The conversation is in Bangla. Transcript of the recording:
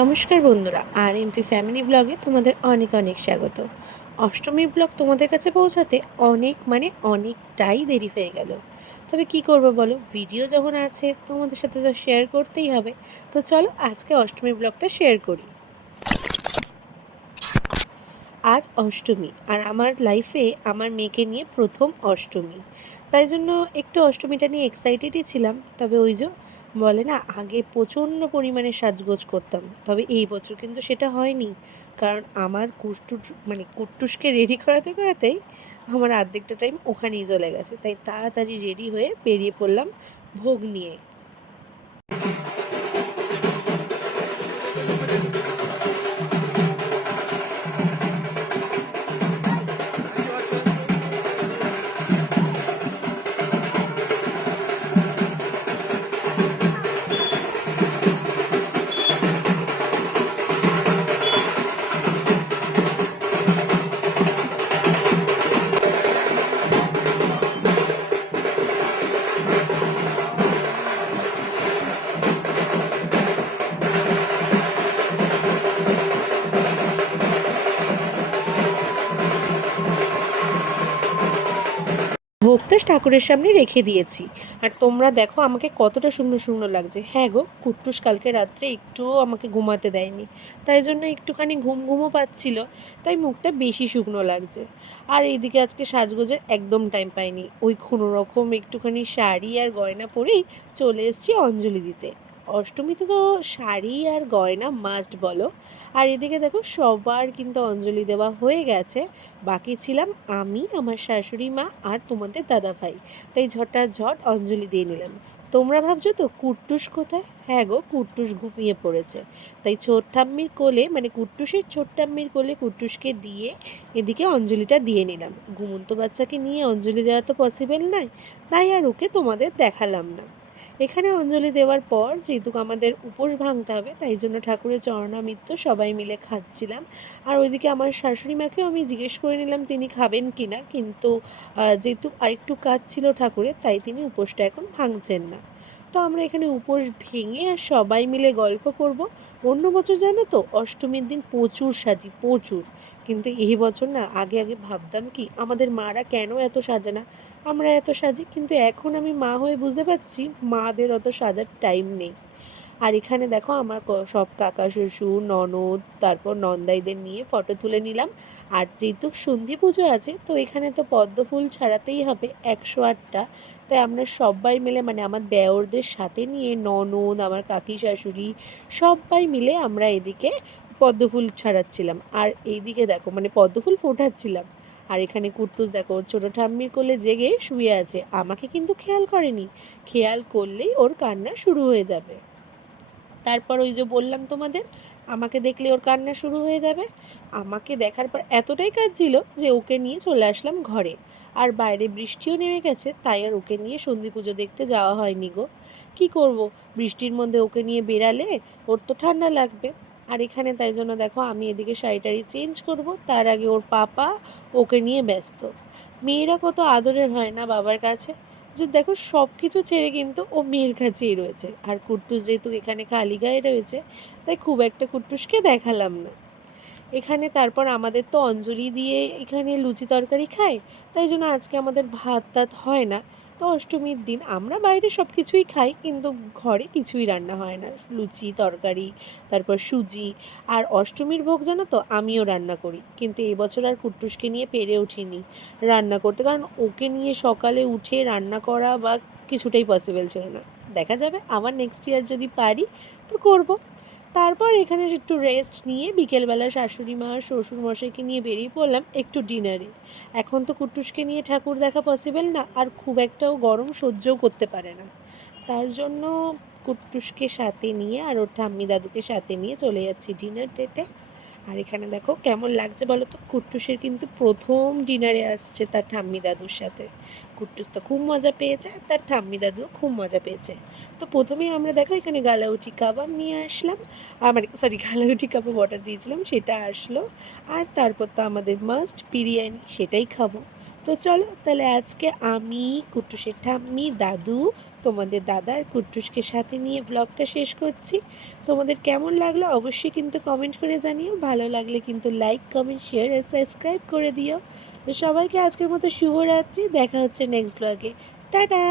নমস্কার বন্ধুরা, আর এমপি ফ্যামিলি ব্লগে তোমাদের অনেক অনেক স্বাগত। অষ্টমীর ব্লগ তোমাদের কাছে পৌঁছাতে অনেকটাই দেরি হয়ে গেল। তবে কি করবো বলো, ভিডিও যখন আছে তোমাদের সাথে তো শেয়ার করতেই হবে। তো চলো আজকে অষ্টমীর ব্লগটা শেয়ার করি। আজ অষ্টমী, আর আমার লাইফে আমার মেয়েকে নিয়ে প্রথম অষ্টমী, তাই জন্য একটু অষ্টমীটা নিয়ে এক্সাইটেডই ছিলাম। তবে ওই যে বলে না, আগে প্রচণ্ড পরিমাণে সাজগোজ করতাম, তবে এই বছর কিন্তু সেটা হয়নি। কারণ আমার কুট্টুসকে রেডি করাতে করাতেই আমার অর্ধেকটা টাইম ওখানেই চলে গেছে, তাই তাড়াতাড়ি রেডি হয়ে বেরিয়ে পড়লাম ভোগ নিয়ে। ভোগটা ঠাকুরের সামনে রেখে দিয়েছি, আর তোমরা দেখো আমাকে কতটা সুন্দর সুন্দর লাগছে। হ্যাঁ গো, কুট্টুস কালকে রাত্রে একটুও আমাকে ঘুমাতে দেয়নি, তাই জন্য একটুখানি ঘুম ঘুমও পাচ্ছিল, তাই মুখটা বেশি শুকনো লাগছে। আর এইদিকে আজকে সাজগোজের একদম টাইম পাইনি, ওই কোনো রকম একটুখানি শাড়ি আর গয়না পরেই চলে এসেছি অঞ্জলি দিতে। অষ্টমীতে তো শাড়ি আর গয়না মাস্ট বলো। আর এদিকে দেখো সবার কিন্তু অঞ্জলি দেওয়া হয়ে গেছে, বাকি ছিলাম আমি, আমার শাশুড়ি মা আর তোমাদের দাদা ভাই। তাই ঝটাঝট অঞ্জলি দিয়ে নিলাম। তোমরা ভাবছো তো কুট্টুস কোথায়? হ্যাঁ গো, কুট্টুস ঘুমিয়ে পড়েছে। তাই ছোট্টাম্মির কোলে, কুট্টুসের ছোট্টাম্মির কোলে কুট্টুসকে দিয়ে এদিকে অঞ্জলিটা দিয়ে নিলাম। ঘুমন্ত বাচ্চাকে নিয়ে অঞ্জলি দেওয়া তো পসিবল নয়, তাই আর ওকে তোমাদের দেখালাম না। এখানে অঞ্জলি দেওয়ার পর যেহেতু আমাদের উপোস ভাঙতে হবে, তাই জন্য ঠাকুরের চরণামৃত সবাই মিলে খাচ্ছিলাম। আর ওইদিকে আমার শাশুড়ি মাকেও আমি জিজ্ঞেস করে নিলাম তিনি খাবেন কি না, কিন্তু যেহেতু আরেকটু কাজ ছিল ঠাকুরের, তাই তিনি উপোসটা এখন ভাঙছেন না। তো আমরা এখানে উপোস ভেঙে আর সবাই মিলে গল্প করব। অন্য বছর জানো তো অষ্টমীর দিন প্রচুর সাজি, প্রচুর। কিন্তু এই বছর না, আগে আগে ভাবতাম কি আমাদের মারা কেন এত সাজে না, আমরা এত সাজি, কিন্তু এখন আমি মা হয়ে বুঝতে পারছি মাদের অত সাজার টাইম নেই। আর এখানে দেখো আমার সব কাকা শ্বশুর ননদ তারপর নন্দাইদের নিয়ে ফটো তুলে নিলাম। আর যেহেতু সন্ধি পুজো আছে, তো এখানে তো পদ্ম ফুল ছাড়াতেই হবে 108টা। তাই আমরা সবাই মিলে, আমার দেওরদের সাথে নিয়ে ননদ, আমার কাকি শাশুড়ি, সবাই মিলে আমরা এদিকে পদ্ম ফুল ছাড়াচ্ছিলাম, আর এইদিকে দেখো পদ্ম ফুল ফোটাচ্ছিলাম। আর এখানে কুট্টুস দেখো ছোটো ঠাম্মির কোলে জেগে শুয়ে আছে, আমাকে কিন্তু খেয়াল করেনি। খেয়াল করলেই ওর কান্না শুরু হয়ে যাবে। তারপর ওই যে বললাম তোমাদের, আমাকে দেখলে ওর কান্না শুরু হয়ে যাবে। আমাকে দেখার পর এতটাই কাঁদছিল যে ওকে নিয়ে চলে আসলাম ঘরে। আর বাইরে বৃষ্টিও নেমে গেছে, তাই আর ওকে নিয়ে সন্ধি পুজো দেখতে যাওয়া হয়নি গো। কি করব, বৃষ্টির মধ্যে ওকে নিয়ে বেরালে ওর তো ঠান্ডা লাগবে। আর এখানে তাই জন্য দেখো আমি এদিকে শাড়িটারি চেঞ্জ করব, তার আগে ওর পাপা ওকে নিয়ে ব্যস্ত। মেয়েরা কত আদরের হয় না বাবার কাছে, যে দেখো সব কিছু ছেড়ে কিন্তু ও মেয়ের কাছেই রয়েছে। আর কুট্টুস যেহেতু এখানে খালি গায়ে রয়েছে, তাই খুব একটা কুট্টুসকে দেখালাম না। এখানে তারপর আমাদের তো অঞ্জলি দিয়ে এখানে লুচি তরকারি খাই, তাই জন্য আজকে আমাদের ভাত টাত হয় না। তো অষ্টমীর দিন আমরা বাইরে সব কিছুই খাই, কিন্তু ঘরে কিছুই রান্না হয় না, লুচি তরকারি, তারপর সুজি। আর অষ্টমীর ভোগ জানো তো আমিও রান্না করি, কিন্তু এবছর আর কুট্টুসকে নিয়ে পেরে উঠিনি রান্না করতে, কারণ ওকে নিয়ে সকালে উঠে রান্না করা বা কিছুটাই পসিবল ছিল না। দেখা যাবে আবার নেক্সট ইয়ার যদি পারি তো করব। তারপর এখানে একটু রেস্ট নিয়ে বিকেলবেলা শাশুড়ি মা আর শ্বশুরমশাইকে নিয়ে বেরিয়ে পড়লাম একটু ডিনারে। এখন তো কুট্টুসকে নিয়ে ঠাকুর দেখা পসিবল না, আর খুব একটাও গরম সহ্যও করতে পারে না, তার জন্য কুট্টুসকে সাথে নিয়ে আর ওর ঠাম্মি দাদুকে সাথে নিয়ে চলে যাচ্ছি ডিনার ডেটে। আর এখানে দেখো কেমন লাগছে বলো তো, কুট্টুসের কিন্তু প্রথম ডিনারে আসছে তার ঠাম্মি দাদুর সাথে। কুট্টুস তো খুব মজা পেয়েছে, আর তার ঠাম্মি দাদুও খুব মজা পেয়েছে। তো প্রথমেই আমরা দেখো এখানে গালাউটি কাবাব নিয়ে আসলাম, গালাউটি কাবাব অর্ডার দিয়েছিলাম, সেটা আসলো। আর তারপর তো আমাদের মাস্ট বিরিয়ানি, সেটাই খাবো। তো চলো তাহলে আজকে আমি, কুট্টুসের ঠাম্মি, দাদু, তোমাদের দাদা আর কুট্টুসকে সাথে নিয়ে ব্লগটা শেষ করছি। তোমাদের কেমন লাগলো অবশ্যই কিন্তু কমেন্ট করে জানিও। ভালো লাগলে কিন্তু লাইক, কমেন্ট, শেয়ার আর সাবস্ক্রাইব করে দিও। তো সবাইকে আজকের মতো শুভরাত্রি। দেখা হচ্ছে নেক্সট ব্লগে। টাটা।